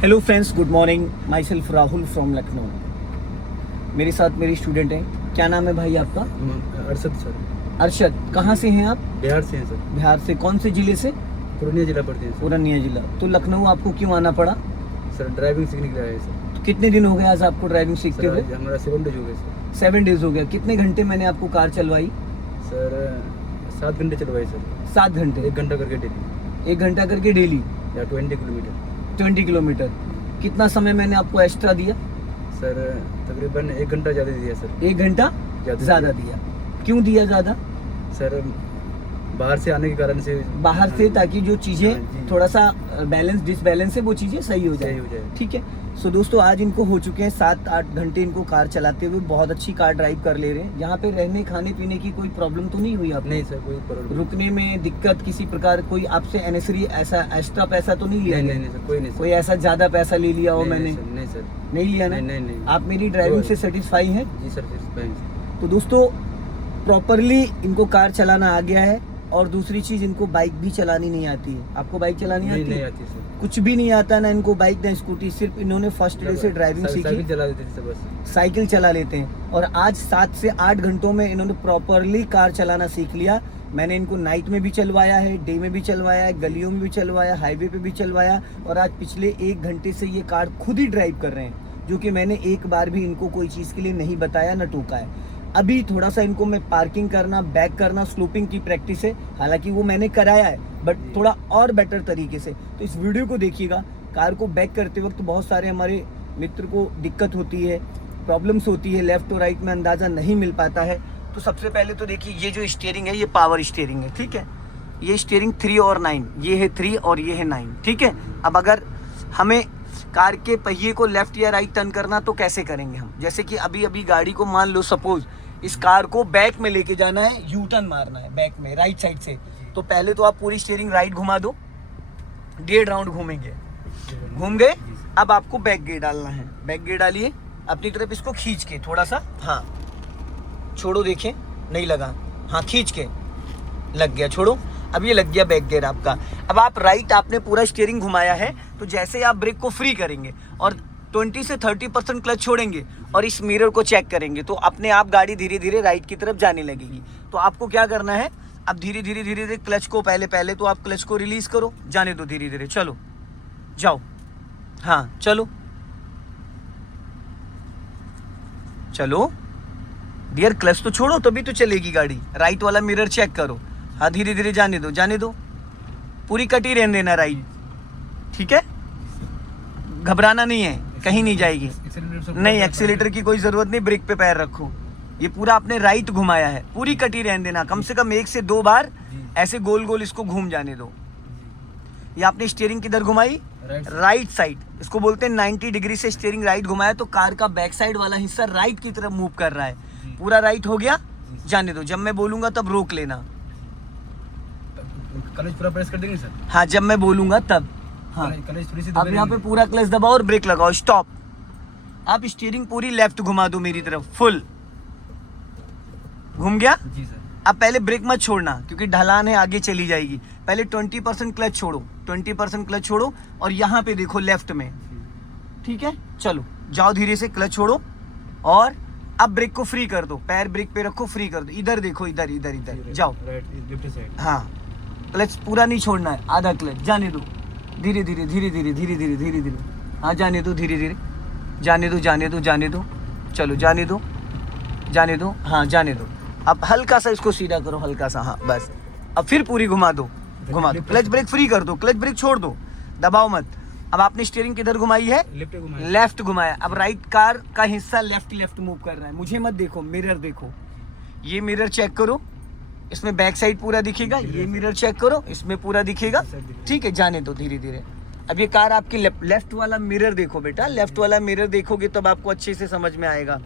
Hello friends, good morning. My self Rahul from Lucknow. मेरे साथ मेरी स्टूडेंट हैं। क्या नाम है भाई आपका? अरशद सर। अरशद, कहाँ से हैं आप? बिहार से हैं सर। बिहार से। कौन से जिले से? पूर्णिया जिला पड़ते हैं सर। पूर्णिया जिला। तो लखनऊ आपको क्यों आना पड़ा? सर ड्राइविंग सीखने के लिए आए सर। तो कितने दिन हो गए आज आपको ड्राइविंग सीखते हुए? हमारा 7 डेज हो गए सर। 7 डेज हो गया। कितने घंटे मैंने आपको कार चलवाई? सर 7 घंटे चलवाए सर। 7 घंटे। 1 घंटा करके डेली। 1 घंटा करके डेली या 20 किलोमीटर। 20 किलोमीटर। कितना समय मैंने आपको एक्स्ट्रा दिया? सर तकरीबन 1 घंटा ज़्यादा दिया सर। 1 घंटा ज़्यादा दिया। क्यों दिया ज़्यादा? सर बाहर से आने के कारण से। बाहर से, ताकि जो हाँ चीज़ें जी। थोड़ा सा बैलेंस डिसबैलेंस है वो चीज़ें सही हो सही हो जाए। जाए। ठीक है। सो दोस्तों, आज इनको हो चुके हैं 7-8 घंटे इनको कार चलाते हुए। बहुत अच्छी कार ड्राइव कर ले रहे हैं। यहाँ पे रहने खाने पीने की कोई प्रॉब्लम तो नहीं हुई आपको? नहीं सर, कोई प्रॉब्लम। रुकने में दिक्कत किसी प्रकार कोई आपसे एनेसरी ऐसा एक्स्ट्रा पैसा तो नहीं लिया? नहीं नहीं सर, कोई नहीं सर। कोई ऐसा ज़्यादा पैसा ले लिया हो मैंने? नहीं सर। नहीं लिया ना? नहीं नहीं। आप मेरी ड्राइविंग से सेटिस्फाई हैं? जी सर, तो दोस्तों, प्रॉपरली इनको कार चलाना आ गया है। और दूसरी चीज, इनको बाइक भी चलानी नहीं आती है। आपको बाइक चलानी आती है? नहीं आती सर। कुछ भी नहीं आता ना इनको, बाइक ना स्कूटी। सिर्फ इन्होंने फर्स्ट डे से ड्राइविंग सीखी। साइकिल चला लेते थे बस। साइकिल चला लेते हैं। और आज 7 से 8 घंटों में इन्होंने प्रॉपरली कार चलाना सीख लिया। मैंने इनको नाइट में भी चलवाया है, डे में भी चलवाया है, गलियों में भी चलवाया, हाईवे पे भी चलवाया। और आज पिछले 1 घंटे से ये कार खुद ही ड्राइव कर रहे हैं, जो कि मैंने एक बार भी इनको कोई चीज़ के लिए नहीं बताया, ना टोका है। अभी थोड़ा सा इनको मैं पार्किंग करना, बैक करना, स्लोपिंग की प्रैक्टिस है। हालांकि वो मैंने कराया है, बट थोड़ा और बेटर तरीके से। तो इस वीडियो को देखिएगा। कार को बैक करते वक्त बहुत सारे हमारे मित्र को दिक्कत होती है, प्रॉब्लम्स होती है, लेफ्ट और राइट में अंदाज़ा नहीं मिल पाता है। तो सबसे पहले तो देखिए, ये जो स्टीयरिंग है ये पावर स्टीयरिंग है। ठीक है। ये स्टीयरिंग 3 और 9, ये है 3 और ये है 9। ठीक है। अब अगर हमें कार के पहिए को लेफ्ट या राइट टर्न करना तो कैसे करेंगे हम? जैसे कि अभी अभी गाड़ी को मान लो, सपोज इस कार को बैक में लेके जाना है, यू टर्न मारना है बैक में राइट साइड से। तो पहले तो आप पूरी स्टीयरिंग राइट घुमा दो, 1.5 राउंड घूमेंगे। घूम गए। अब आपको बैक गियर डालना है। बैक गियर डालिए, अपनी तरफ इसको खींच के थोड़ा सा। हाँ, छोड़ो, देखें नहीं लगा। हाँ, खींच के लग गया, छोड़ो। अब ये लग गया बैक गियर आपका। अब आप राइट, आपने पूरा स्टीयरिंग घुमाया है, तो जैसे ही आप ब्रेक को फ्री करेंगे और 20 से 30% क्लच छोड़ेंगे और इस मिरर को चेक करेंगे, तो अपने आप गाड़ी धीरे धीरे राइट की तरफ जाने लगेगी। तो आपको क्या करना है, अब धीरे धीरे क्लच को पहले तो आप क्लच को रिलीज करो, जाने दो धीरे धीरे। चलो, जाओ। हाँ, चलो चलो डियर, क्लच तो छोड़ो तभी तो चलेगी गाड़ी। राइट वाला मिरर चेक करो। हाँ, धीरे धीरे जाने दो, जाने दो। पूरी कटी रहने देना राइट। ठीक है। घबराना नहीं है, कहीं नहीं जाएगी। नहीं, एक्सीलेटर की कोई जरूरत नहीं, ब्रेक पे पैर रखो। ये पूरा आपने राइट घुमाया है, पूरी कटी रहने देना। कम से कम 1 से 2 बार ऐसे गोल गोल इसको घूम जाने दो। ये आपने स्टीयरिंग किधर घुमाई? Right side. इसको बोलते हैं 90 डिग्री से स्टीयरिंग राइट घुमाया, तो कार का बैक साइड वाला हिस्सा राइट की तरफ मूव कर रहा है। पूरा राइट हो गया, जाने दो। जब मैं बोलूंगा तब रोक लेना। क्लच पूरा प्रेस कर देंगे सर? हाँ, जब मैं बोलूंगा तब। हाँ, अब यहाँ पे पूरा क्लच दबाओ और ब्रेक लगाओ, स्टॉप। आप स्टीयरिंग पूरी लेफ्ट घुमा दो मेरी तरफ, फुल घूम गया। जी सर। अब पहले ब्रेक मत छोड़ना, क्योंकि ढलान है, आगे चली जाएगी। पहले 20% क्लच छोड़ो, 20% क्लच छोड़ो और यहाँ पे देखो लेफ्ट में। ठीक है। चलो, जाओ धीरे से, क्लच छोड़ो और अब ब्रेक को फ्री कर दो। पैर ब्रेक पे रखो, फ्री कर दो। इधर देखो, इधर इधर इधर जाओ। हाँ, क्लच पूरा नहीं छोड़ना है, आधा क्लच, जाने दो। धीरे धीरे धीरे धीरे धीरे धीरे धीरे धीरे। हाँ, जाने दो, धीरे धीरे जाने दो, जाने दो, जाने दो। चलो, जाने दो, जाने दो। हाँ, जाने दो। अब हल्का सा इसको सीधा करो, हल्का सा। हाँ, बस। अब फिर पूरी घुमा दो, घुमा दो। क्लच ब्रेक फ्री कर दो, क्लच ब्रेक छोड़ दो, दबाओ मत। अब आपने स्टीयरिंग किधर घुमाई है? लेफ्ट घुमाया। अब राइट कार का हिस्सा लेफ्ट मूव कर रहा है। मुझे मत देखो, मिरर देखो। ये मिरर चेक करो, इसमें बैक साइड पूरा दिखेगा। ये मिरर चेक करो, इसमें पूरा दिखेगा। ठीक है, जाने दो धीरे धीरे। अब ये कार आपकी लेफ्ट वाला मिरर देखो बेटा, लेफ्ट वाला मिरर देखोगे तब आपको अच्छे से समझ में आएगा।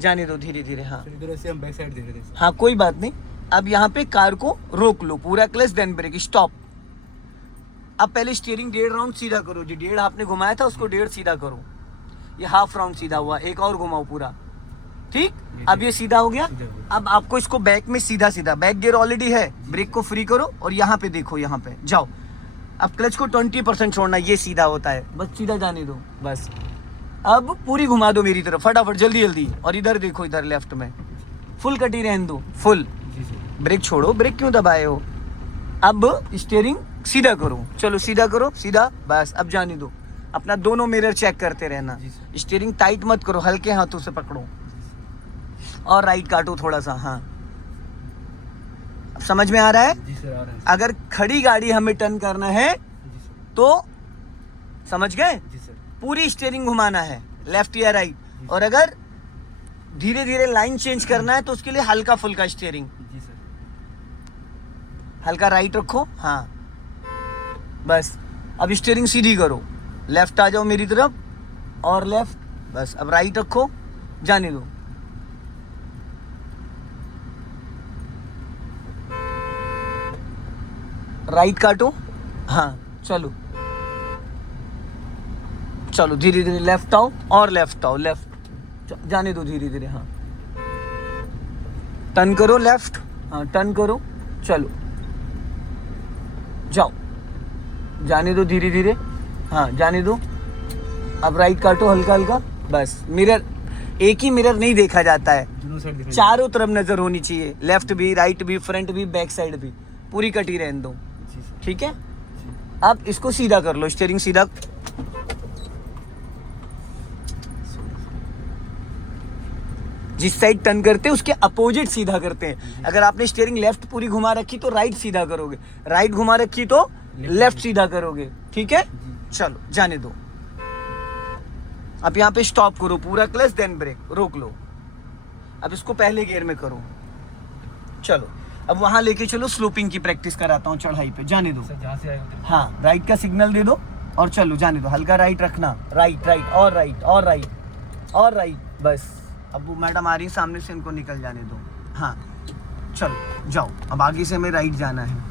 जाने दो धीरे धीरे। हाँ, इधर से हम बैक साइड देख रहे थे। हाँ, कोई बात नहीं। अब यहाँ पे कार को रोक लो, पूरा क्लच देन ब्रेक, स्टॉप। अब पहले स्टीयरिंग 1.5 राउंड सीधा करो। जो 1.5 आपने घुमाया था उसको 1.5 सीधा करो। ये हाफ राउंड सीधा हुआ, एक और घुमाओ पूरा। ठीक। अब ये सीधा हो गया। अब आपको इसको बैक में सीधा सीधा, बैक गियर ऑलरेडी है, ब्रेक को फ्री करो और यहाँ पे देखो, यहाँ पे जाओ। अब क्लच को 20% छोड़ना, ये सीधा होता है, बस सीधा जाने दो बस। अब पूरी घुमा दो मेरी तरफ फटाफट, जल्दी जल्दी। और इधर देखो, इधर लेफ्ट में फुल कटी रहने दो, फुल। जी सर। ब्रेक छोड़ो, ब्रेक क्यों दबाए हो। अब स्टीयरिंग सीधा करो, चलो सीधा करो, सीधा बस। अब जाने दो, अपना दोनों मिरर चेक करते रहना। जी सर। स्टीयरिंग टाइट मत करो, हल्के हाथों से पकड़ो और राइट काटो थोड़ा सा। हाँ, अब समझ में आ रहा है। जी सर, आ रहे हैं। अगर खड़ी गाड़ी हमें टर्न करना है जी सर। तो समझ गए, जी सर। पूरी स्टीयरिंग घुमाना है, लेफ्ट या राइट। जी। और अगर धीरे धीरे लाइन चेंज करना है तो उसके लिए हल्का फुल्का स्टीयरिंग, जी सर। हल्का राइट रखो। हाँ बस। अब स्टीयरिंग सीधी करो, लेफ्ट आ जाओ मेरी तरफ और लेफ्ट, बस। अब राइट रखो, जाने दो। राइट काटो। हाँ चलो चलो, धीरे धीरे लेफ्ट आओ और लेफ्ट आओ, लेफ्ट जाने दो धीरे धीरे। हाँ टर्न करो लेफ्ट, हाँ टर्न करो, चलो जाओ, जाने दो धीरे धीरे। हाँ जाने दो। अब राइट काटो हल्का हल्का, बस। मिरर, एक ही मिरर नहीं देखा जाता है, दोनों साइड दिखाई चारों तरफ नजर होनी चाहिए, लेफ्ट भी, राइट भी, फ्रंट भी, बैक साइड भी, पूरी कटी रहने दो। जी सर। ठीक है। जी। अब इसको सीधा कर लो, स्टीयरिंग सीधा। जिस साइड टर्न करते हैं उसके अपोजिट सीधा करते हैं। अगर आपने स्टीयरिंग लेफ्ट पूरी घुमा रखी तो राइट सीधा करोगे, राइट घुमा रखी तो लेफ्ट सीधा करोगे। ठीक है, चलो जाने दो। अब यहाँ पे स्टॉप करो, पूरा क्लच देन ब्रेक, रोक लो। अब इसको पहले गियर में करो, चलो। अब वहां लेके चलो, स्लोपिंग की प्रैक्टिस कराता हूँ, चढ़ाई पे, जाने दो। सर जहाँ से आएगा उधर। हाँ राइट का सिग्नल दे दो और चलो, जाने दो। हल्का राइट रखना, राइट राइट और राइट और राइट और राइट, बस। अब वो मैडम आ रही है सामने से, इनको निकल जाने दो। हाँ चलो जाओ, अब आगे से हमें राइट जाना है।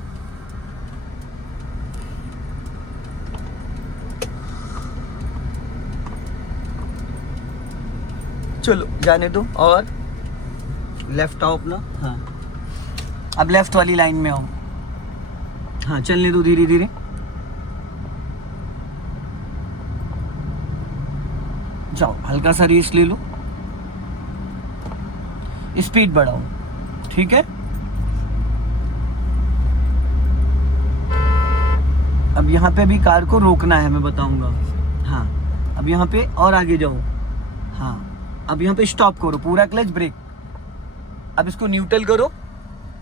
चलो जाने दो और लेफ्ट आओ अपना। हाँ अब लेफ्ट वाली लाइन में आओ। हाँ चलने दो धीरे धीरे। जाओ, हल्का सा रेस ले लो, स्पीड बढ़ाओ। ठीक है। अब यहाँ पे भी कार को रोकना है, मैं बताऊंगा। हाँ अब यहाँ पे और आगे जाओ। हाँ अब यहाँ पे स्टॉप करो, पूरा क्लच ब्रेक। अब इसको न्यूट्रल करो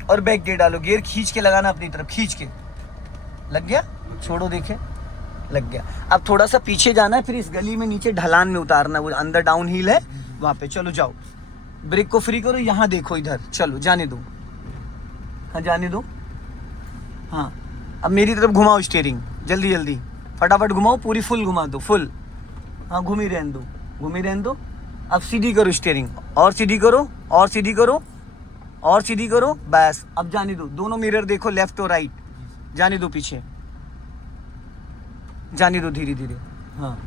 और बैक गियर डालो, गियर खींच के लगाना अपनी तरफ, खींच के। लग गया, छोड़ो, देखे, लग गया। अब थोड़ा सा पीछे जाना है, फिर इस गली में नीचे ढलान में उतारना है, वो अंदर डाउन हिल है वहां पे। चलो जाओ, ब्रेक को फ्री करो, यहाँ देखो इधर, चलो जाने दो। हाँ जाने दो। हाँ अब मेरी तरफ घुमाओ स्टीयरिंग, जल्दी जल्दी फटाफट घुमाओ, पूरी फुल घुमा दो, फुल। हाँ घूमी रहने दो, घूमी रहने दो। अब सीधी करो स्टीयरिंग, और सीधी करो, और सीधी करो, और सीधी करो, बस। अब जाने दो, दोनों मिरर देखो, लेफ्ट और राइट, जाने दो पीछे, जाने दो धीरे धीरे। हाँ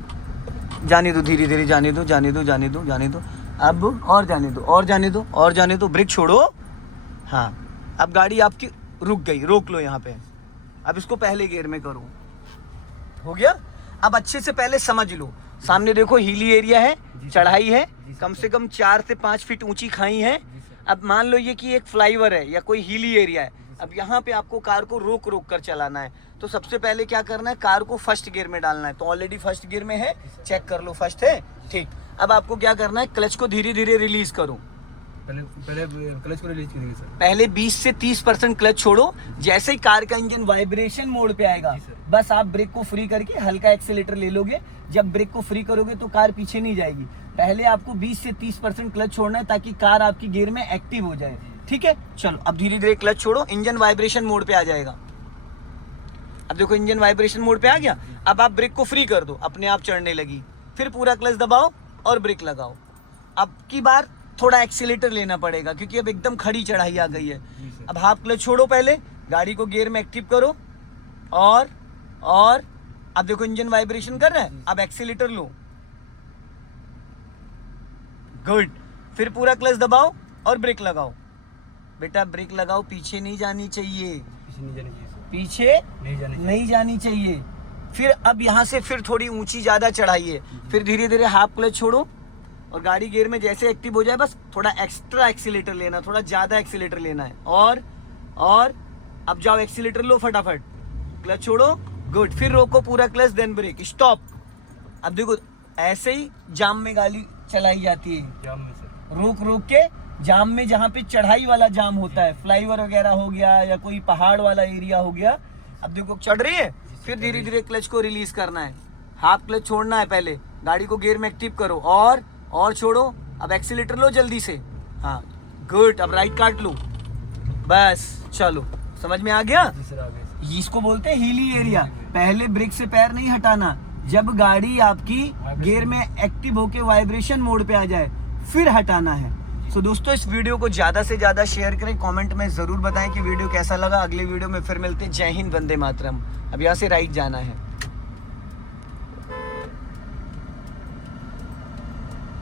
जाने दो धीरे धीरे, जाने दो, जाने दो, जाने दो, जाने दो। अब और जाने दो, और जाने दो, और जाने दो, ब्रेक छोड़ो। हाँ अब गाड़ी आपकी रुक गई, रोक लो यहाँ पे। अब इसको पहले गियर में करो, हो गया। अब अच्छे से पहले समझ लो, सामने देखो हिली एरिया है, चढ़ाई है, कम से कम 4 से 5 फीट ऊंची खाई है। अब मान लो ये कि एक फ्लाईओवर है या कोई हिली एरिया है। अब यहाँ पे आपको कार को रोक रोक कर चलाना है। तो सबसे पहले क्या करना है, कार को फर्स्ट गियर में डालना है। तो ऑलरेडी फर्स्ट गियर में है, चेक कर लो, फर्स्ट है, ठीक। अब आपको क्या करना है, क्लच को धीरे धीरे रिलीज करो। पहले क्लच को रिलीज करेंगे सर। पहले 20 से 30% क्लच छोड़ो। जैसे ही कार का इंजन वाइब्रेशन मोड पे आएगा, जी सर। बस आप ब्रेक को फ्री करके हल्का एक्सीलेटर ले लोगे। जब ब्रेक को फ्री करोगे तो कार पीछे नहीं जाएगी। पहले आपको 20 से 30% क्लच छोड़ना है ताकि कार आपकी गियर में एक्टिव हो जाए। ठीक है, चलो अब धीरे धीरे क्लच छोड़ो, इंजन वाइब्रेशन मोड पे आ जाएगा। अब देखो इंजन वाइब्रेशन मोड पे आ गया। अब आप ब्रेक को फ्री कर दो, अपने आप चढ़ने लगी। फिर पूरा क्लच दबाओ और ब्रेक लगाओ। अब की बार थोड़ा एक्सीलेटर लेना पड़ेगा क्योंकि अब एकदम खड़ी चढ़ाई आ गई है। अब हाफ क्लच छोड़ो, पहले गाड़ी को गियर में एक्टिव करो और अब देखो इंजन वाइब्रेशन कर रहा है। अब एक्सीलेटर लो, गुड। फिर पूरा क्लच दबाओ और ब्रेक लगाओ। बेटा ब्रेक लगाओ, पीछे नहीं जानी चाहिए। पीछे नहीं जाने चाहिए सर। पीछे नहीं जाने नहीं जानी चाहिए। फिर अब यहाँ से फिर थोड़ी ऊंची ज्यादा चढ़ाई है, फिर धीरे धीरे हाफ क्लच छोड़ो और गाड़ी गियर में जैसे एक्टिव हो जाए बस थोड़ा एक्स्ट्रा एक्सीलेटर लेना, थोड़ा ज्यादा एक्सीलेटर लेना है। और अब जाओ एक्सीलेटर लो फटाफट, क्लच छोड़ो, गुड, फिर रोको पूरा क्लच, देन ब्रेक, स्टॉप। अब देखो ऐसे ही जाम में गाड़ी चलाई जाती है, जाम में सर। रोक रोक के जाम में, जहाँ पे चढ़ाई वाला जाम होता है, फ्लाईओवर वगैरह हो गया या कोई पहाड़ वाला एरिया हो गया, अब देखो चढ़ रही है, फिर धीरे धीरे क्लच को रिलीज करना है, हाफ क्लच छोड़ना है, पहले गाड़ी को गियर में एक्टिव करो और छोड़ो, अब एक्सीलेटर लो जल्दी से, हाँ गुड, अब राइट काट लो, बस चलो, समझ में आ गया। जी सर आ गए सर। इसको बोलते हैं हीली एरिया। पहले ब्रेक से पैर नहीं हटाना, जब गाड़ी आपकी गियर में एक्टिव होके वाइब्रेशन मोड पे आ जाए फिर हटाना है। सो दोस्तों इस वीडियो को ज़्यादा से ज़्यादा शेयर करें, कमेंट में ज़रूर बताएं कि वीडियो कैसा लगा। अगले वीडियो में फिर मिलते हैं। जय हिंद, वंदे मातरम। अब यहाँ से राइट जाना है।